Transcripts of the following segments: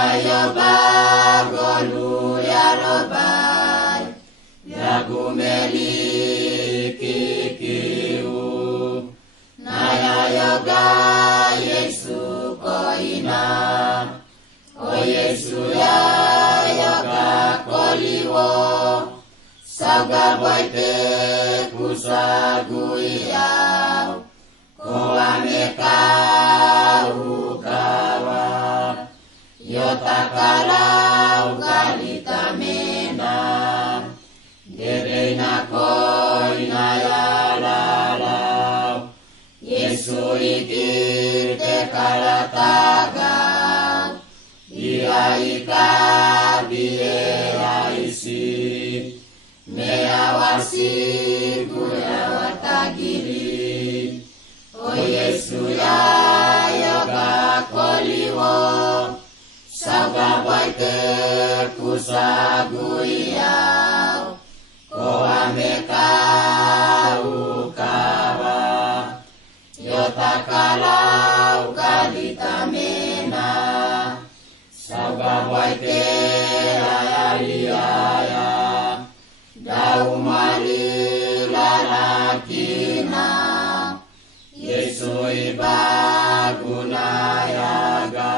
Yoba golu ya robai ya gumeli kikiu naya yoga Yesu koina o Yesu ya yoga koliwo saga boite kusaguia koameka ukawa yotakala ukalita mena gereina koina ya lalau Yesu ikite kalataga ia ika biera isi meawasi kuya watagiri o Yesu ya yoga koliwo saga baite kusaguia koameka ukawa yotakala ukalita mena saga baite ayaliaya daumali lalakina Yesu ibagunayaga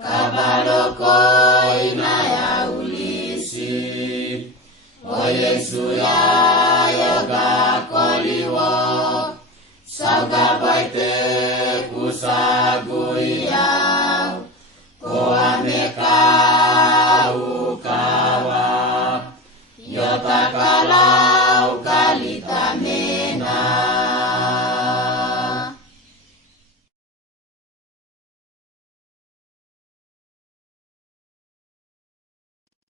kabaloko inaya ulisi o Yesu ya yoga koliwo saga baite kusaguia